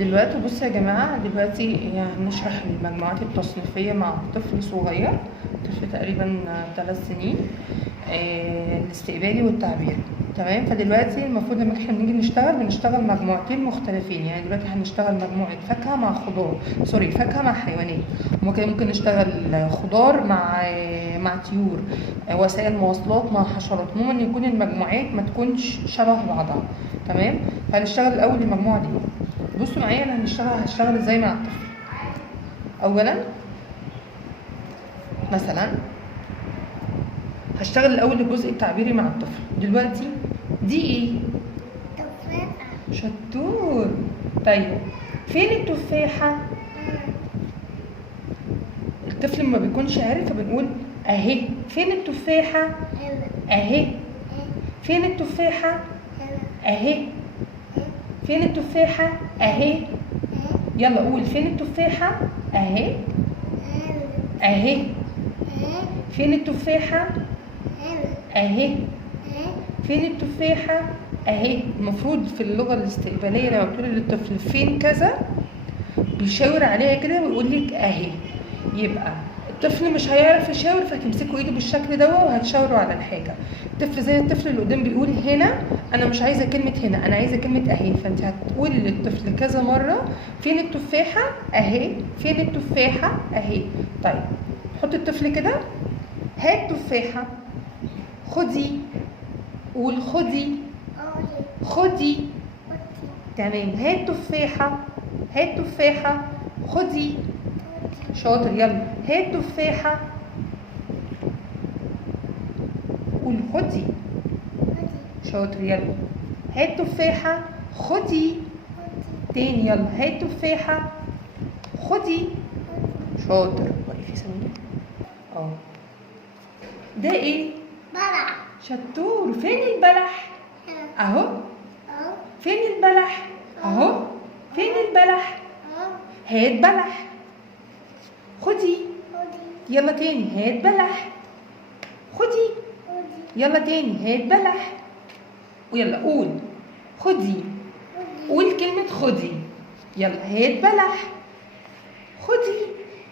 دلوقتي بصوا يا جماعة، دلوقتي هنشرح المجموعات التصنيفية مع طفل صغير، طفل تقريبا 3 سنين، الاستقبالي والتعبيري. تمام. فدلوقتي المفروض لما احنا بنيجي بنشتغل مجموعتين مختلفين. يعني دلوقتي هنشتغل مجموعة فاكهة مع خضار، فاكهة مع حيوانات. ممكن نشتغل خضار مع طيور، وسائل مواصلات مع حشرات. المهم ان يكون المجموعات ما تكونش شبه بعضها. تمام. فهنشتغل الاول المجموعة دي. بصوا معايا انا هشتغل ازاي مع الطفل. اولا مثلا هشتغل الاول الجزء التعبيري مع الطفل. دلوقتي دي ايه؟ تفاحة. شطور. طيب فين التفاحة؟ الطفل ما بيكونش عارف فبنقول اهي. فين التفاحة؟ هنا. اهي. فين التفاحة؟ هنا. اهي. فين التفاحة؟ اهي. يلا قول فين التفاحة؟ اهي. هنا. اهي. هنا. فين التفاحة؟ هنا. اهي. هنا. فين التفاحة؟ اهي. المفروض في اللغة الاستقبالية لو تقولي للطفل فين كذا بيشاور عليها كده ويقول لك اهي. يبقى الطفل مش هيعرف يشاور، فهتمسكوا ايده بالشكل ده وهتشاوروا على الحاجة. الطفل زي الطفل اللي قدام بيقول هنا، انا مش عايزة كلمة هنا، انا عايزة كلمة اهي. فانت هتقولي للطفل كذا مرة فين التفاحة؟ اهي. فين التفاحة؟ اهي. طيب حط الطفل كده، هات تفاحة، خدي. قول خدي. أولي. خدي. أوتي. تمام. هات تفاحة، هات تفاحة، خدي. أوتي. شاطر. يلا هات تفاحة، قول خدي. أوتي. شاطر. يلا هات تفاحة، خدي. أوتي. تاني. يلا هات تفاحة، خدي. أوتي. شاطر. وقفي ثانية. اه ده ايه؟ بلع. شطور. فين البلح؟ هنا. اهو. أهو. فين البلح؟ اهو. فين البلح؟ أهو. هات بلح، خدي. أوتي. يلا تاني. هات بلح، خدي. أوتي. يلا تاني. هات بلح. ويلا قول خدي. أوتي. قول كلمة خدي. يلا هات بلح، خدي.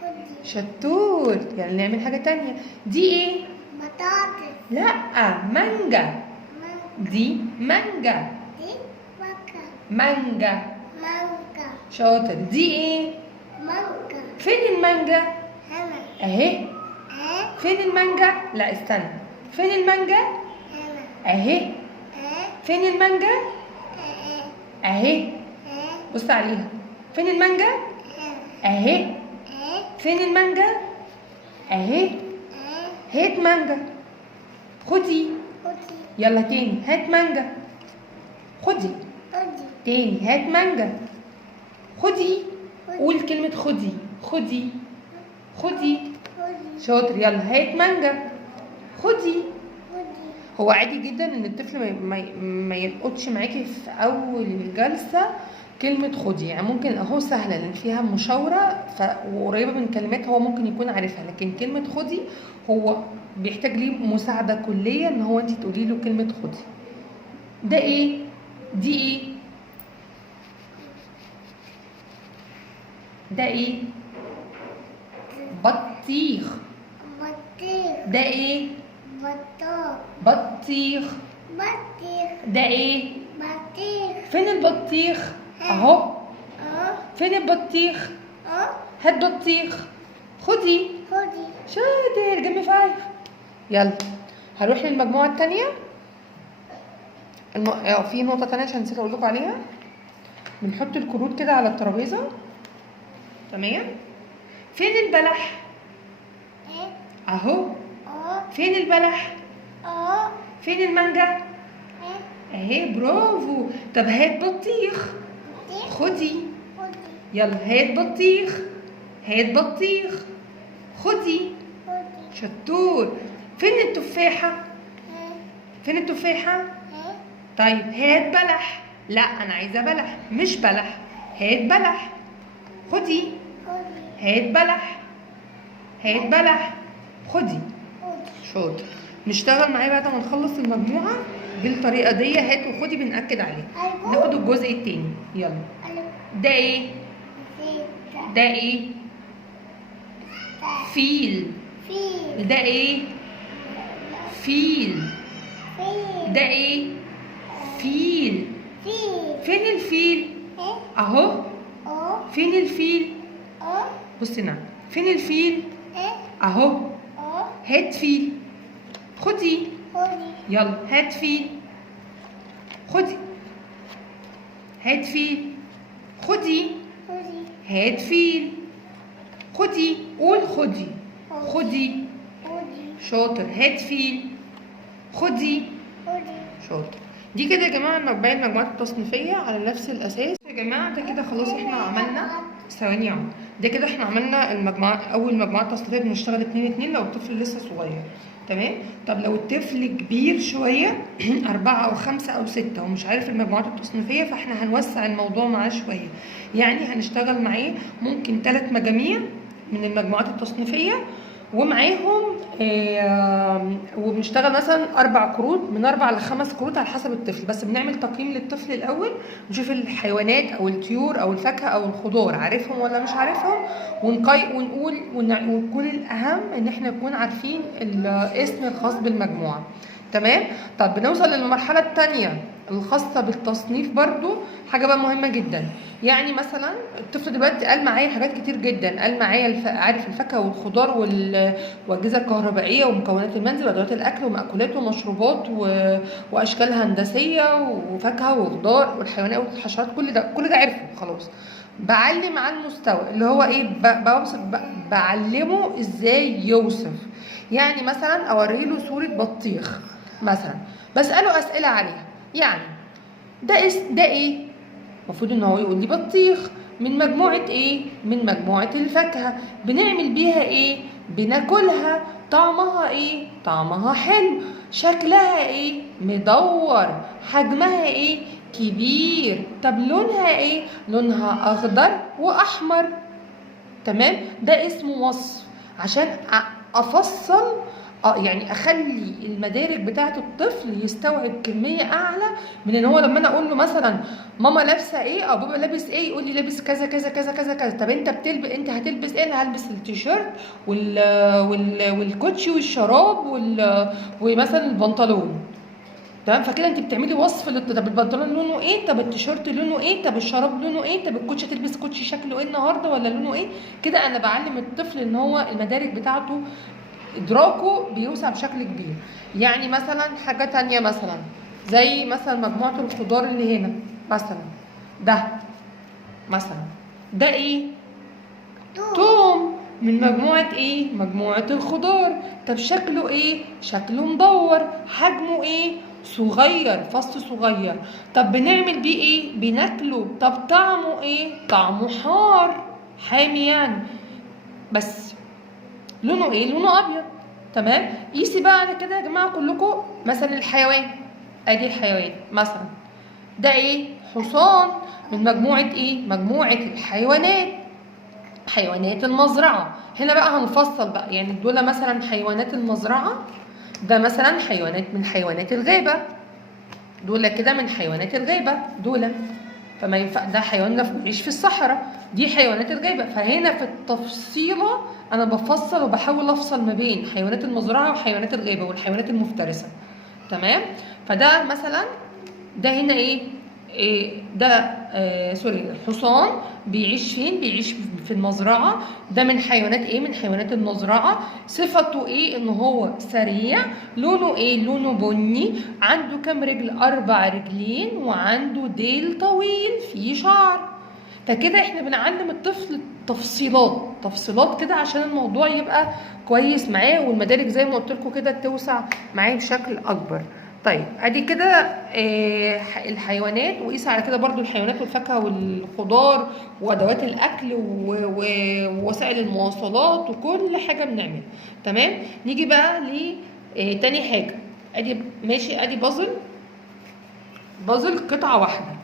أوتي. شطور. يلا نعمل حاجة تانية. دي ايه؟ بطاطس. لأ، مانجا. دي مانجا. دي فاكهة. مانجا. مانجا. شاطر. دي ايه؟ مانجا. فين المانجا؟ هنا. اهي. أه. فين المانجا؟ لا استنى. فين المانجا؟ هنا. اهي. أه. فين المانجا؟ أه. اهي. أه. بص عليها. فين المانجا؟ هنا. اهي. أه. فين المانجا؟ اهي. أه. هات مانجا، خدي. أوتي. يلا تاني. هات مانجا، خدي. أوتي. تاني. هات مانجا، خدي. قول كلمة خدي. خدي. خدي. أوتي. شاطر. يلا هات مانجا، خدي. أوتي. هو عادي جدا ان الطفل ما يلقطش معاكي في اول الجلسه كلمه خدي. يعني ممكن اهو سهله لان فيها مشاوره وقريبه من كلمات هو ممكن يكون عارفها، لكن كلمه خدي هو بيحتاج ليه مساعده كليه ان هو انت تقولي له كلمه خدي. ده ايه؟ دي ايه؟ ده ايه؟ بطيخ. بطيخ. ده ايه؟ بطاط. بطيخ. بطيخ. ده ايه؟ بطيخ. فين البطيخ؟ اهو. أهو. فين البطيخ؟ أهو. هات بطيخ، خدي. خدي. شاطر. جيب مي 5. يلا هروح للمجموعة التانية. في نقطة تانية عشان نسيت اقول لكم عليها. بنحط الكروت كده على الترابيزة. تمام. فين البلح؟ إيه. اهو. أهو. فين البلح؟ أهو. فين المانجا؟ إيه. اهي. برافو. طب هات بطيخ، بطيخ. خدي. خدي. يلا هات بطيخ، هات بطيخ، خدي. خدي. شطور. فين التفاحة؟ إيه. فين التفاحة؟ إيه. طيب هات بلح. لا أنا عايزة بلح مش بلح. هات بلح، خدي. خدي. هات بلح، هات بلح، خدي. خدي. شاطر. نشتغل معاه بعد ما نخلص المجموعة بالطريقة دي. هات وخدي بنأكد عليها. أيوة. ناخد الجزء التاني. يلا. أيوة. ده ايه؟ ده ايه؟ فيل. ده ايه؟ فيل. ده ايه؟ فيل. فين الفيل؟ اهو. فين الفيل؟ بصي نعم، فين الفيل؟ اهو. هات فيل. خدي. يلا هات فيل. خدي. هات فيل. خدي. هات فيل. خدي. قول خدي. خدي. شاطر. هات فيل. خدي. شاطر. دي كده يا جماعه باقي المجموعات التصنيفيه على نفس الاساس. يا جماعه ده كده خلاص احنا عملنا ثواني اهو. ده كده احنا عملنا المجموعه، اول مجموعه تصنيفيه بنشتغل 2 لو الطفل لسه صغير. تمام. طب لو الطفل كبير شويه 4 أو 5 أو 6 ومش عارف المجموعات التصنيفيه، فاحنا هنوسع الموضوع معاه شويه. يعني هنشتغل معاه ممكن 3 مجاميع من المجموعات التصنيفيه، ومعاهم وبنشتغل مثلا 4 كروت، من 4 ل 5 كروت على حسب الطفل. بس بنعمل تقييم للطفل الاول، نشوف الحيوانات او الطيور او الفاكهه او الخضار عارفهم ولا مش عارفهم، ونقول ويكون الاهم ان احنا نكون عارفين الاسم الخاص بالمجموعه. تمام. طب بنوصل للمرحله الثانيه الخاصه بالتصنيف، برضو حاجه بقى مهمه جدا. يعني مثلا الطفل دلوقتي قال معايا حاجات كتير جدا، قال معايا عارف الفاكهه والخضار والاجهزه الكهربائيه ومكونات المنزل وادوات الاكل ومأكولات ومشروبات واشكال هندسيه وفاكهه وخضار والحيوانات والحشرات، كل ده عرفه خلاص. بعلم على المستوى اللي هو ايه، بعلمه ازاي يوصف. يعني مثلا اوري له صوره بطيخ مثلا، بساله اسئله عليها. يعني ده ايه؟ المفروض ان هو يقول لي بطيخ. من مجموعه ايه؟ من مجموعه الفاكهه. بنعمل بيها ايه؟ بناكلها. طعمها ايه؟ طعمها حلو. شكلها ايه؟ مدور. حجمها ايه؟ كبير. طب لونها ايه؟ لونها اخضر واحمر. تمام. ده اسمه وصف، عشان افصل يعني اخلي المدارك بتاعه الطفل يستوعب كميه اعلى من ان هو لما انا اقول له مثلا ماما لابسه ايه او بابا لابس ايه، يقول لي لابس كذا كذا كذا كذا كذا. طب انت هتلبس ايه؟ انا هلبس التيشيرت والكوتشي والشراب ومثلا البنطلون. تمام. فكده انت بتعملي وصف طب البنطلون لونه ايه؟ طب التيشيرت لونه ايه؟ طب الشراب لونه ايه؟ طب الكوتشي هتلبس كوتشي شكله ايه النهارده ولا لونه ايه؟ كده انا بعلم الطفل ان هو المدارك بتاعته ادراكه بيوسع بشكل كبير. يعني مثلا حاجه تانية، مثلا زي مثلا مجموعه الخضار اللي هنا مثلا، ده مثلا ده ايه؟ توم. من مجموعه ايه؟ مجموعه الخضار. طب شكله ايه؟ شكله مدور. حجمه ايه؟ صغير، فص صغير. طب بنعمل بيه ايه؟ بناكله. طب طعمه ايه؟ طعمه حار، حامي يعني. بس لونه ايه؟ لونه ابيض. تمام. قيسي بقى على كده يا جماعه كلكم. مثلا الحيوان، ادي الحيوان مثلا، ده ايه؟ حصان. من مجموعه ايه؟ مجموعه الحيوانات، حيوانات المزرعه. هنا بقى هنفصل بقى، يعني دول مثلا حيوانات المزرعه، ده مثلا حيوانات من حيوانات الغابه، دول كده من حيوانات الغابه دول. فما ينفع ده حيوان ده بيعيش في الصحراء، دي حيوانات الغابه. فهنا في التفصيله انا بفصل وبحاول افصل ما بين حيوانات المزرعه وحيوانات الغابه والحيوانات المفترسه. تمام. فده مثلا ده هنا ايه؟ ده سوري، الحصان بيعيش فين؟ بيعيش في المزرعه. ده من حيوانات ايه؟ من حيوانات المزرعه. صفته ايه؟ ان هو سريع. لونه ايه؟ لونه بني. عنده كام رجل؟ 4 رجلين، وعنده ديل طويل فيه شعر. فكده احنا بنعلم الطفل تفصيلات كده عشان الموضوع يبقى كويس معاه، والمدارك زي ما قلت لكم كده توسع معاه بشكل اكبر. طيب ادي كده الحيوانات، وقيس على كده برضو الحيوانات والفاكهه والخضار وادوات الاكل ووسائل المواصلات وكل حاجه بنعمل. تمام. نيجي بقى تاني حاجه. ادي ماشي، ادي بازل قطعه واحده.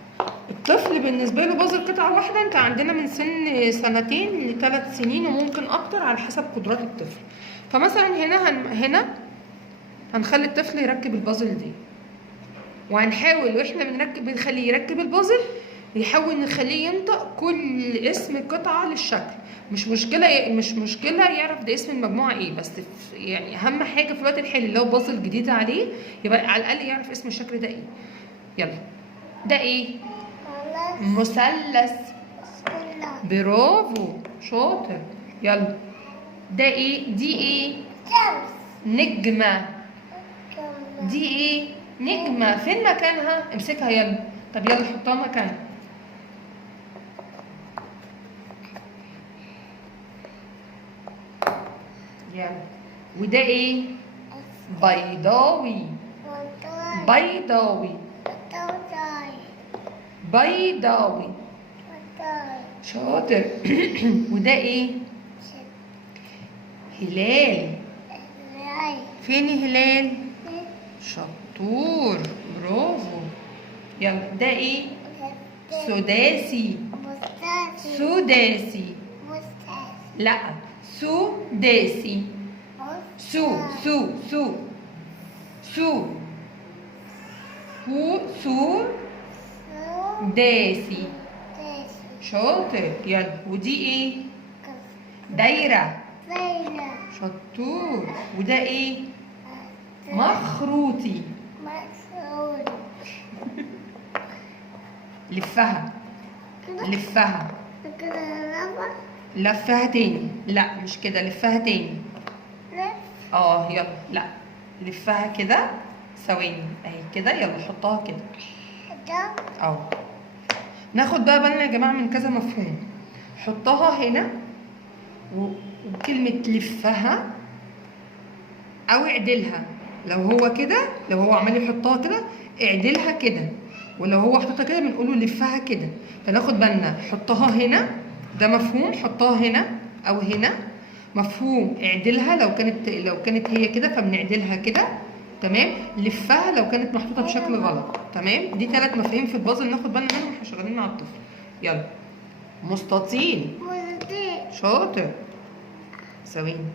الطفل بالنسبه له بازل قطعه واحده، انت عندنا من سن 2 ل3 سنين وممكن اكتر على حسب قدرات الطفل. فمثلا هنا هنخلي الطفل يركب البازل دي، وهنحاول واحنا بنخليه يركب البازل يحاول نخليه ينطق كل اسم قطعه للشكل. مش مشكله يعرف ده اسم المجموعه ايه، بس يعني اهم حاجه في الوقت الحالي اللي هو بازل جديد عليه يبقى على الاقل يعرف اسم الشكل ده ايه. يلا ده ايه؟ مثلث. برافو شاطر. يلا ده ايه؟ دي ايه؟ نجمة. دي ايه؟ نجمة. فين مكانها؟ امسكها يلا. طب يلا حطها مكانها. يلا وده ايه؟ بيضاوي. بيضاوي. بيضاوي شاطر. وده ايه؟ هلال. فين هلال؟ شطور برافو. يلا ده ايه؟ سداسي. سداسي. لا سداسي. سو سو سو سو سو داسي شاطر. يلا ودي ايه؟ دايرة. شطور. وده ايه؟ مخروطي. لفها. لفها. لفها تاني. لا مش كده، لفها تاني. يلا لا لفها كده ثواني اهي كده. يلا حطها كده. ناخد بقى بالنا يا جماعه من كذا مفهوم. حطها هنا وكلمه لفها او اعدلها. لو هو كده، لو هو عمال يحطها كده اعدلها كده، ولو هو حطها كده بنقوله لفها كده. فناخد بالنا حطها هنا ده مفهوم، حطها هنا او هنا مفهوم. اعدلها لو كانت هي كده فبنعدلها كده تمام. لفها لو كانت محطوطه بشكل غلط تمام. دي 3 مفاهيم في البازل ناخد بالنا منهم واحنا شغالين مع الطفل. يلا مستطيل. شاطر. ثواني.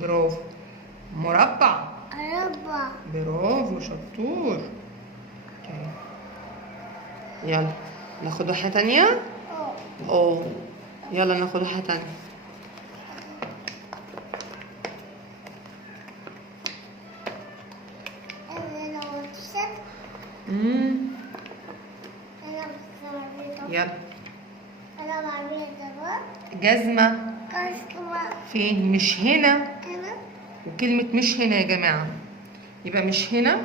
برافو. مربع. برافو شطور. يلا ناخد واحده تانية. يلا ناخد واحده تانية. يلا جزمة. فين؟ مش هنا. وكلمة مش هنا يا جماعة يبقى مش هنا،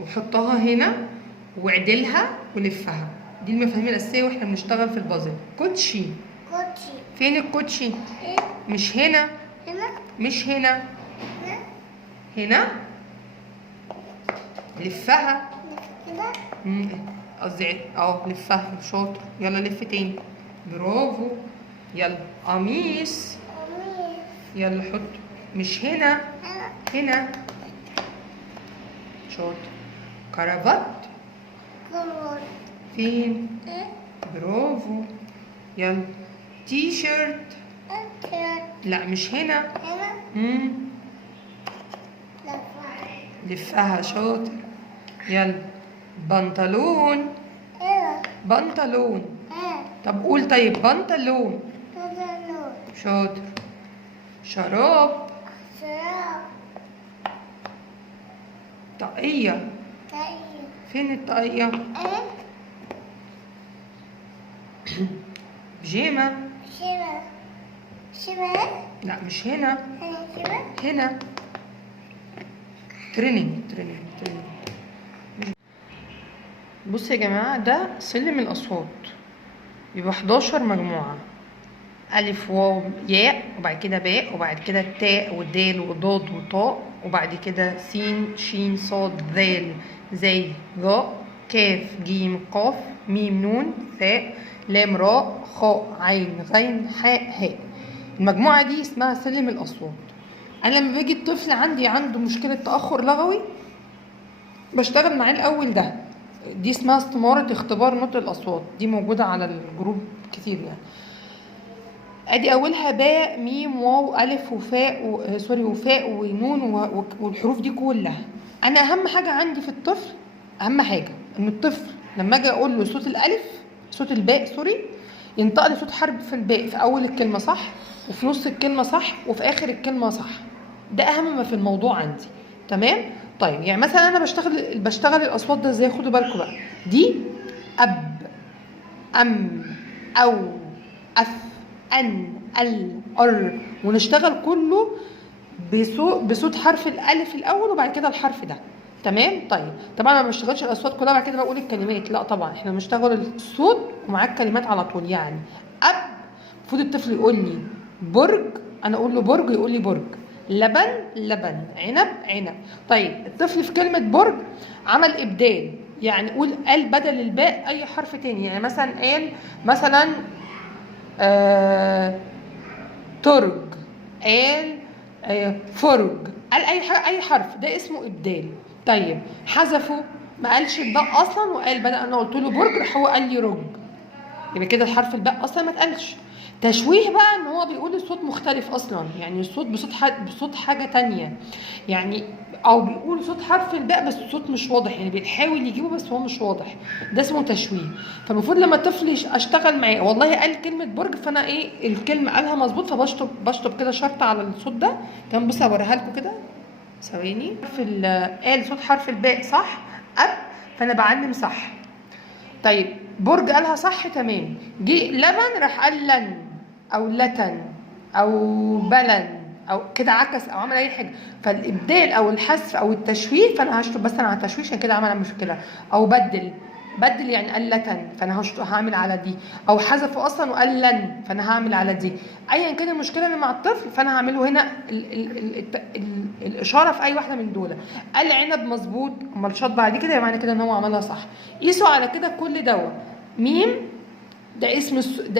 وحطها هنا واعدلها ولفها. دي المفاهيم الأساسية واحنا بنشتغل في البازل. كوتشي. فين الكوتشي؟ مش هنا. مش هنا. هنا. لفها. قصدي لفها. شاطر. يلا لف تاني. برافو. يلا قميص. يلا حط. مش هنا. هنا. شاطر. كرافات. فين؟ برافو. يلا تي شيرت. لا مش هنا. لفها. شاطر. يلا بنطلون. بنطلون. طب قول طيب بنطلون. شاطر. شراب. طاقية. فين الطاقية؟ بيجامة. لا مش هنا. هنا. تريننج. بص يا جماعة ده سلم الأصوات يبقى 11 مجموعة. ألف واو ياء وبعد كده باء وبعد كده تاء ودال وضاد وطاء وبعد كده سين شين صاد ذال زي ظاء كاف جيم قاف ميم نون ثاء لام راء خاء عين غين حاء هاء. المجموعة دي اسمها سلم الأصوات. أنا لما باجي الطفل عنده مشكلة تأخر لغوي بشتغل معاه الأول ده. دي اسمها استمارة اختبار نطق الأصوات. دي موجودة على الجروب كتير يعني. ادي اولها باء ميم واو الف وفاء وفاء ونون والحروف دي كلها. انا اهم حاجه عندي في الطفل، اهم حاجه ان الطفل لما اجي اقول له صوت الالف، صوت الباء سوري، ينطق لي صوت حرف في الباء في اول الكلمه صح، وفي نص الكلمه صح، وفي اخر الكلمه صح. ده اهم ما في الموضوع عندي. تمام. طيب يعني مثلا انا بشتغل الاصوات ده ازاي؟ خدوا بالكم بقى. دي اب، ام، او، اف، ان، ال، ار، ونشتغل كله بصوت حرف الالف الاول وبعد كده الحرف ده. تمام. طيب طبعا انا ما بشتغلش الاصوات كلها بعد كده بقول الكلمات، لا طبعا احنا بنشتغل الصوت ومعاه الكلمات على طول. يعني اب، المفروض الطفل يقول لي برج، انا اقول له برج يقول لي برج. لبن لبن، عنب عنب. طيب الطفل في كلمه برج عمل ابدال، يعني قال بدل الباء اي حرف تاني. يعني مثلا قال مثلا ترج، قال فرج، قال اي حاجه اي حرف، ده اسمه ابدال. طيب حذفه، ما قالش الباء اصلا وقال بدأ، انا قلت له برج راح هو قال لي رج، يبقى كده الحرف الباء اصلا ما اتقالش. تشويه بقى ان هو بيقول الصوت مختلف اصلا، يعني الصوت بصوت حاجه تانية، يعني او بيقول صوت حرف الباء بس الصوت مش واضح، يعني بيحاول يجيبه بس هو مش واضح. ده اسمه تشويه. فالمفروض لما الطفل اشتغل معاه والله قال كلمه برج، فانا ايه الكلمه قالها مظبوط، فبشطب كده شرطه على الصوت ده. كان بص اوريها لكم كده ثواني. قال صوت حرف الباء صح اب، فانا بعلم صح. طيب برج قالها صح تمام، جه لبن راح قال لن او لتن او بلن او كده عكس او عمل اي حاجه. فالابدال او الحذف او التشويه، فانا هشطب بس انا على التشويه عشان كده عمل مشكله. او بدل يعني قال لتن، فانا هعمل على دي. او حذفه اصلا وقال لن، فانا هعمل على دي. ايا كان المشكله اللي مع الطفل فانا هعمله هنا الاشاره في اي واحده من دول. قال عنب مظبوط، امال شاط بعد كده، معنى كده ان هو عملها صح. قيسوا على كده كل دواء. ميم ده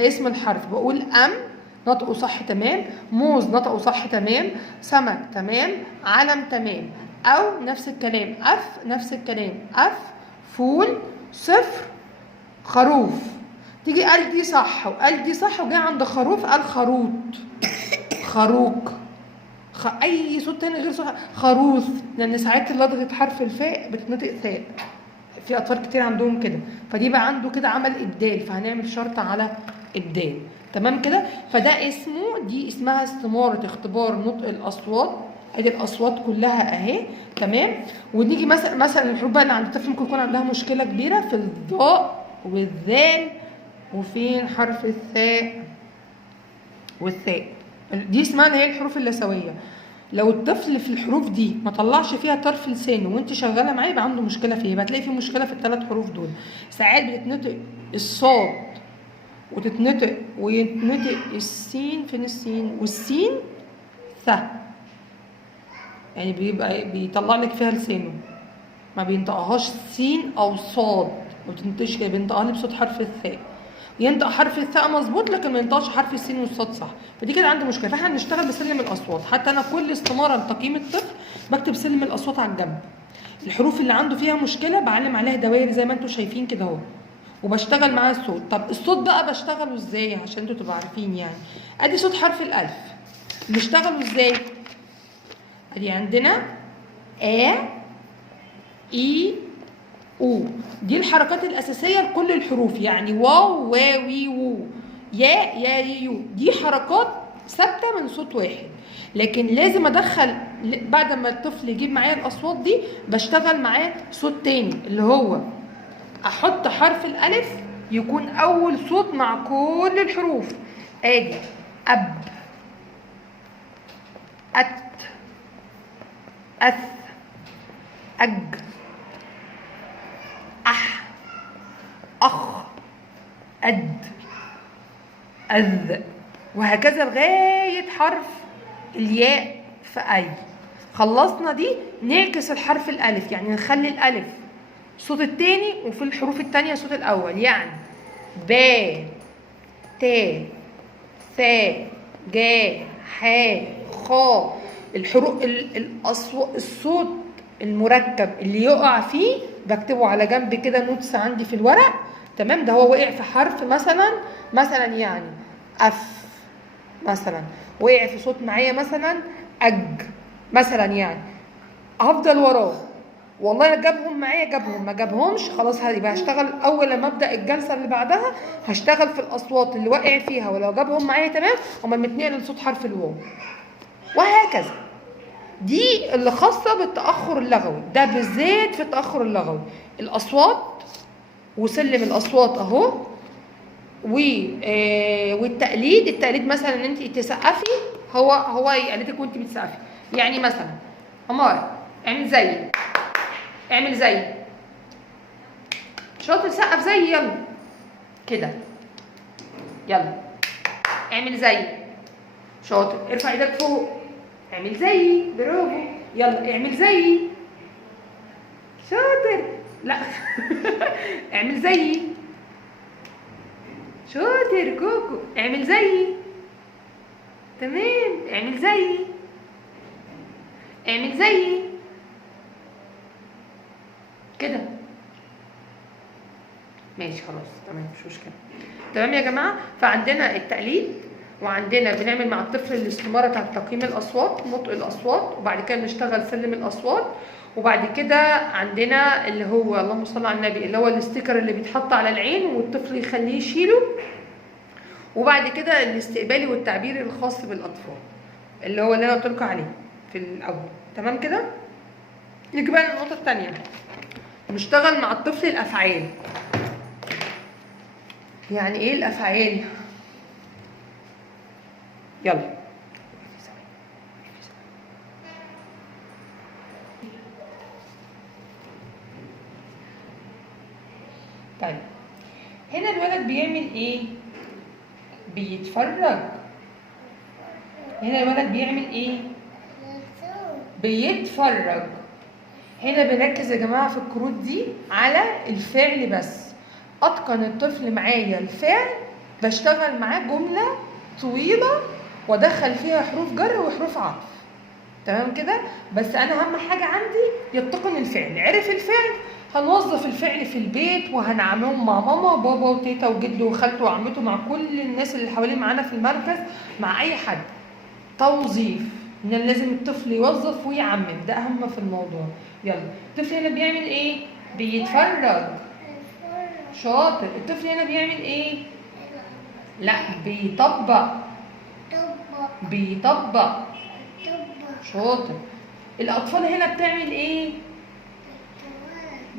اسم الحرف، بقول ام نطقه صح تمام، موز نطقه صح تمام، سمك تمام، علم تمام. او نفس الكلام اف، نفس الكلام اف، فول صفر، خروف. تيجي قال دي صح وقال دي صح، وجاي عند خروف قال خروط، خروق، اي صوت تاني غير صوت خروف، لان ساعات لدغه حرف الفاء بتتنطق ثاء، في اطفال كتير عندهم كده، فدي بقى عنده كده عمل ابدال، فهنعمل شرط على ابدال. تمام كده. فده دي اسمها استماره اختبار نطق الاصوات. ادي الاصوات كلها اهي. تمام. ونيجي مثلا الحروف بقى اللي عند الطفل ممكن يكون عندها مشكله كبيره في الضاء والذال، وفين حرف الثاء والثاء. دي اسمها اللي هي الحروف اللثويه. لو الطفل في الحروف دي ما طلعش فيها طرف لسانه وانت شغاله معاه يبقى عنده مشكله فيها، يبقى هتلاقي في مشكله في الثلاث حروف دول. ساعات بتتنطق الصاد وتتنطق ويتنطق السين، فين السين والسين ث، يعني بيبقى بيطلع لك فيها لسانه، ما بينطقهاش سين او صاد، ما بتنطقش كده، بينطقها لي بصوت حرف الثاء. ينطق حرف الثاء مظبوط لكن ما ينطقش حرف السين والصاد صح، فدي كده عنده مشكله. فاحنا بنشتغل بسلم الاصوات. حتى انا كل استماره لتقييم الطفل بكتب سلم الاصوات على الجنب. الحروف اللي عنده فيها مشكله بعلم عليها دوائر زي ما انتم شايفين كده اهو، وبشتغل معاه الصوت. طب الصوت بقى بشتغله ازاي عشان انتوا تبقوا عارفين؟ يعني ادي صوت حرف الالف بنشتغله ازاي؟ ادي عندنا ا اي او، دي الحركات الاساسيه لكل الحروف، يعني واو واوي وو، يا يو، دي حركات ثابته من صوت واحد. لكن لازم ادخل بعد ما الطفل يجيب معايا الاصوات دي بشتغل معاه صوت تاني، اللي هو احط حرف الالف يكون اول صوت مع كل الحروف. ادي اب، ات، اث، اج، أح، أخ، أد، أذ، وهكذا لغاية حرف الياء في أي. خلصنا دي نعكس الحرف الألف، يعني نخلي الألف صوت التاني وفي الحروف التانية صوت الأول، يعني با، تا، ثا، جا، حا، خا. الحروف الصوت المركب اللي يقع فيه بكتبه على جنب كده نوتس عندي في الورق. تمام. ده هو وقع في حرف مثلا يعني اف، مثلا وقع في صوت معايا مثلا اج مثلا، يعني هفضل وراه والله جابهم معايا جابهم، ما جابهمش خلاص هيبقى هشتغل اول لما ابدا الجلسه اللي بعدها هشتغل في الاصوات اللي واقع فيها، ولو جابهم معايا تمام امال متنقل لصوت حرف الواو، وهكذا. دي اللي خاصه بالتاخر اللغوي، ده بالذات في التاخر اللغوي. الاصوات وسلم الاصوات اهو، والتقليد. التقليد مثلا ان انت تسقفي، هو يقلدك وانت بتسقفي. يعني مثلا عمار اعمل زي، اعمل زي، شاطر سقف زي، يلا كده، يلا اعمل زي، شاطر ارفع ايدك فوق، اعمل زي، برافو، يلا اعمل زي، شاطر، لا اعمل زي، شاطر كوكو، اعمل زي، تمام، اعمل زي، اعمل زي كده، ماشي خلاص تمام مش مشكله. تمام يا جماعه. فعندنا التقليد، وعندنا بنعمل مع الطفل الاستماره بتاعت تقييم الاصوات، نطق الاصوات، وبعد كده بنشتغل سلم الاصوات، وبعد كده عندنا اللي هو اللهم صل على النبي اللي هو الاستيكر اللي بيتحط على العين والطفل يخليه يشيله، وبعد كده الاستقبالي والتعبيري الخاص بالاطفال اللي هو اللي انا قلت لكم عليه في الاول. تمام كده. نيجي بقى للنقطه الثانيه، نشتغل مع الطفل الافعال. يعني ايه الافعال؟ يلا طيب، هنا الولد بيعمل ايه؟ بيتفرج. هنا الولد بيعمل ايه؟ بيتفرج. هنا بنركز يا جماعه في الكروت دي على الفعل بس. اتقن الطفل معايا الفعل، بشتغل معاه جمله طويله وادخل فيها حروف جر وحروف عطف. تمام كده. بس انا اهم حاجه عندي يتقن الفعل. عرف الفعل هنوظف الفعل في البيت وهنعملهم مع ماما وبابا وتيتا وجده وخالته وعمته، مع كل الناس اللي حوالين معانا في المركز، مع اي حد. توظيف، ان لازم الطفل يوظف ويعمم، ده اهم في الموضوع. يلا الطفل هنا بيعمل ايه؟ بيتفرج، شاطر. الطفل هنا بيعمل ايه؟ لا بيطبق، بيطبق، شاطر. الاطفال هنا بتعمل ايه؟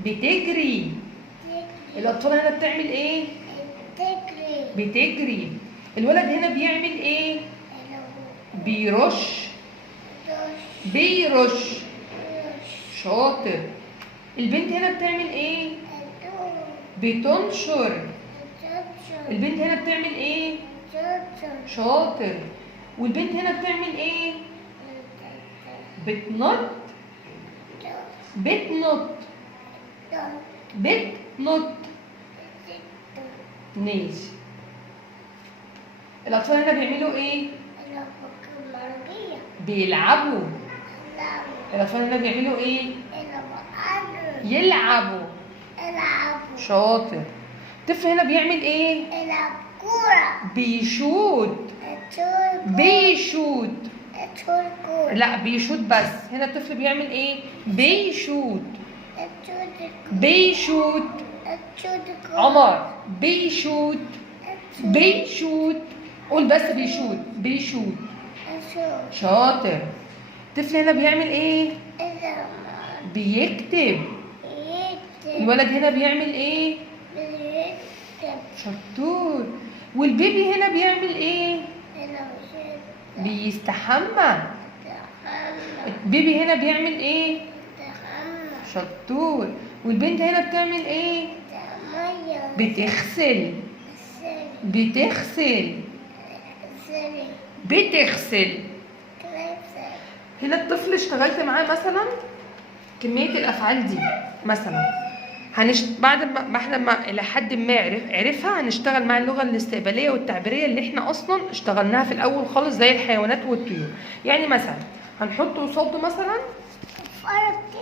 بتجري. الاطفال هنا بتعمل ايه؟ بتجري. الولد هنا بيعمل ايه؟ بيرش، بيرش، شاطر. البنت هنا بتعمل ايه؟ بتنشر. البنت هنا بتعمل ايه؟ شاطر. والبنت هنا بتعمل ايه؟ بتنط، بتنط، بتنط، ماشي. الاطفال هنا بيعملوا ايه؟ بيلعبوا. الاطفال هنا بيعملوا ايه؟ يلعبوا، شاطر. الطفل هنا بيعمل ايه؟ بيشوت، بيشوت، لا بيشوت. بس هنا الطفل بيعمل ايه؟ بيشوت، بيشوت. عمر بيشوت، بيشوت، قول بس بيشوت، بيشوت، شاطر. الطفل هنا بيعمل ايه؟ بيكتب. الولد هنا بيعمل ايه؟ شطور. والبيبي هنا بيعمل ايه؟ بيستحمى. البيبي هنا بيعمل ايه؟ شطور. والبنت هنا بتعمل ايه؟ بتغسل، بتغسل، بتغسل. هنا الطفل اشتغلت معاه مثلا كمية الأفعال دي مثلا، بعد ما احنا إلى حد ما عرفها، هنشتغل مع اللغة الاستقبالية والتعبيرية اللي احنا أصلا اشتغلناها في الأول خالص زي الحيوانات والطيور. يعني مثلا هنحط قصاده مثلا،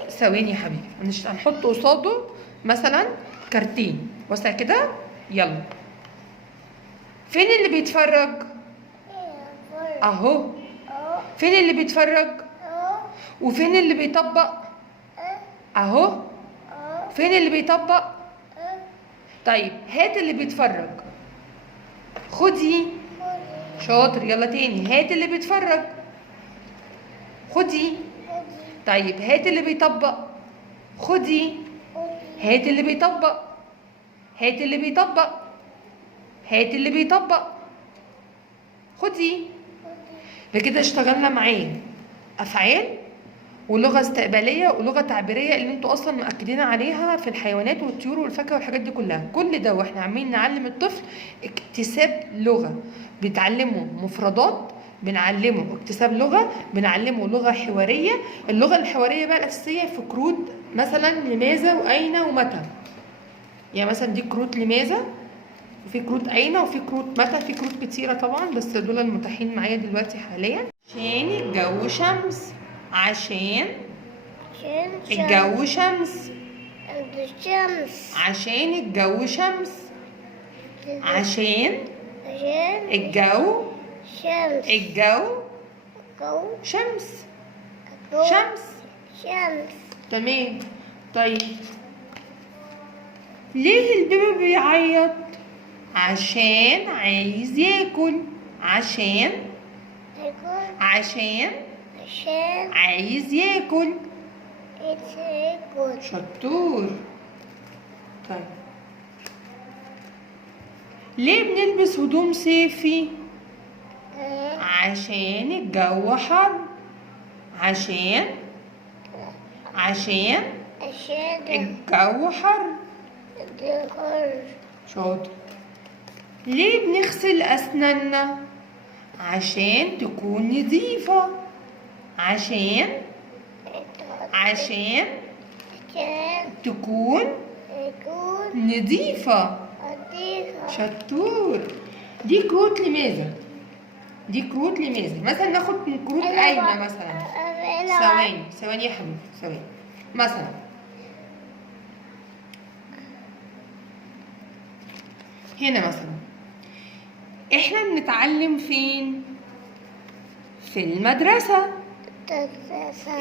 ثواني يا حبيبي، هنحط قصاده مثلا كارتين وسع كده، يلا. فين اللي بيتفرج؟ اهو. فين اللي بيتفرج؟ وفين اللي بيطبق؟ اهو. أو فين اللي بيطبق؟ أو طيب هات اللي بيتفرج. خدي. خدي شاطر. يلا تاني، هات اللي بيتفرج. خدي. خدي طيب هات اللي بيطبق. خدي. خدي هات اللي بيطبق. هات اللي بيطبق. هات اللي بيطبق. خدي. بكده اشتغلنا معاه افعال ولغه استقباليه ولغه تعبيريه اللي انتوا اصلا مأكدين عليها في الحيوانات والطيور والفاكهه والحاجات دي كلها. كل ده واحنا عاملين نعلم الطفل اكتساب لغه، بتعلمه مفردات، بنعلمه اكتساب لغه، بنعلمه لغه حواريه. اللغه الحواريه بقى الاساسيه في كروت مثلا لماذا واين ومتى. يعني مثلا دي كروت لماذا، وفي كروت اين، وفي كروت متى، في كروت كتيره طبعا بس دول المتاحين معايا دلوقتي حاليا. عشان الجو شمس. عشان الجو شمس. الشمس عشان الجو شمس. عشان عشان الجو شمس الجو جو شمس. جو شمس. شمس تمام. طيب ليه البيبي بيعيط؟ عشان عايز ياكل. عشان يكون عشان عشان عايز ياكل. يكون شطور. طيب ليه بنلبس هدوم صيفي؟ عشان الجو حر. عشان عشان الجو حر. يكون شاطر. ليه بنغسل أسناننا؟ عشان تكون نظيفة. عشان عشان تكون يكون نظيفة. لطيفة شطور. دي كروت لماذا؟ دي كروت لماذا؟ مثلا ناخد من كروت أين مثلا. ثواني يا حبيبي، ثواني. مثلا هنا مثلا احنا بنتعلم فين؟ في المدرسة.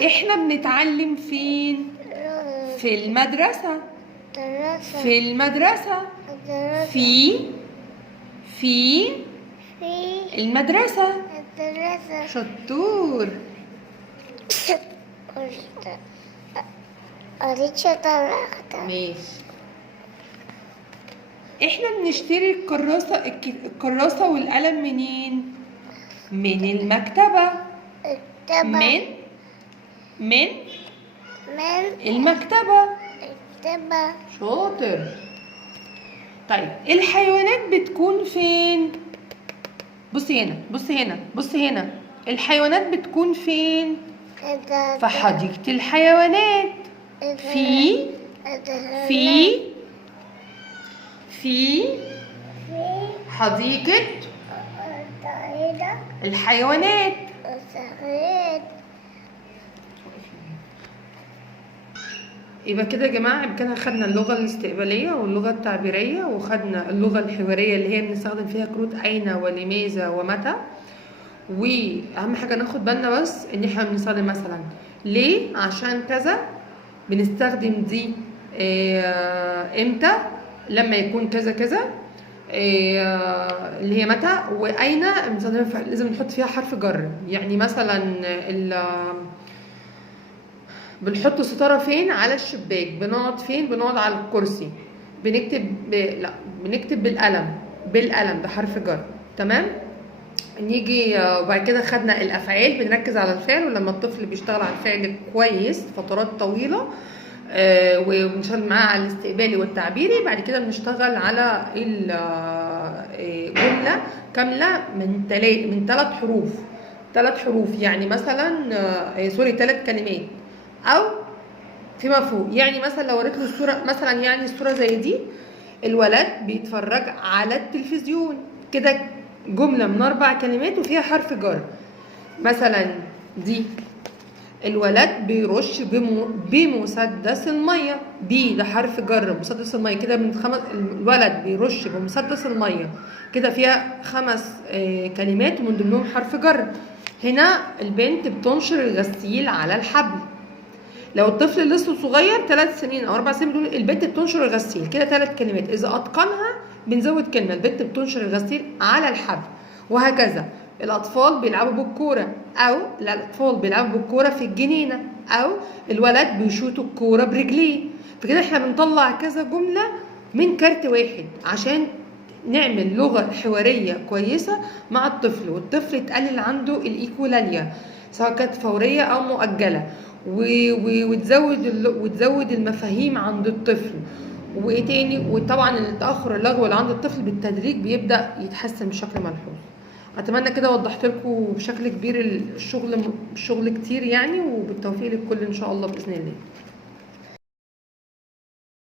احنا بنتعلم فين؟ في المدرسة. في المدرسة. في المدرسة. شطور. ماشي. احنا بنشتري الكراسة والقلم منين؟ من المكتبة. من المكتبة. شاطر. طيب الحيوانات بتكون فين؟ بصي هنا بصي هنا بصي هنا. الحيوانات بتكون فين؟ في حديقة الحيوانات. في حديقة الحيوانات. يبقى كده يا جماعه، يبقى كده خدنا اللغه الاستقباليه واللغه التعبيريه، وخدنا اللغه الحواريه اللي هي بنستخدم فيها كروت اين ولماذا ومتى. واهم حاجه ناخد بالنا بس ان احنا بنستخدم مثلا ليه، عشان كذا، بنستخدم دي امتى، لما يكون كذا كذا، اللي هي متى. واين بنستخدمها لازم نحط فيها حرف جر. يعني مثلا بنحط ستارة فين؟ على الشباك. بنقعد فين؟ بنقعد على الكرسي. بنكتب بالقلم بحرف جر. تمام. نيجي وبعد كده خدنا الافعال، بنركز على الفعل، ولما الطفل بيشتغل على الفعل كويس فترات طويله وبنشتغل معاه على الاستقبالي والتعبيري. بعد كده بنشتغل على الجمله كامله من 3 حروف. يعني مثلا 3 كلمات او فيما فوق. يعني مثلا لو وريت له الصوره مثلا، يعني الصوره زي دي، الولد بيتفرج على التلفزيون، كده جمله من 4 كلمات وفيها حرف جر. مثلا دي الولد بيرش بمسدس الميه، ده حرف جر. مسدس الميه كده الولد بيرش بمسدس الميه، كده فيها 5 كلمات ومن ضمنهم حرف جر. هنا البنت بتنشر الغسيل على الحبل. لو الطفل لسه صغير 3 سنين او 4 سنين بنقول البت بتنشر الغسيل، كده 3 كلمات. اذا اتقنها بنزود كلمه، البت بتنشر الغسيل على الحبل. وهكذا الاطفال بيلعبوا بالكوره، او الاطفال بيلعبوا بالكوره في الجنينه، او الولد بيشوطوا الكوره برجليه. فكده احنا بنطلع كذا جمله من كارت واحد عشان نعمل لغه حواريه كويسه مع الطفل، والطفل يتقلل عنده الايكولاليا سواء كانت فوريه او مؤجله، وتزود المفاهيم عند الطفل. وايه تاني؟ وطبعا التاخر اللغوي اللي عند الطفل بالتدريج بيبدا يتحسن بشكل ملحوظ. اتمنى كده وضحت لكم بشكل كبير الشغل كتير يعني، وبالتوفيق للكل ان شاء الله باذن الله.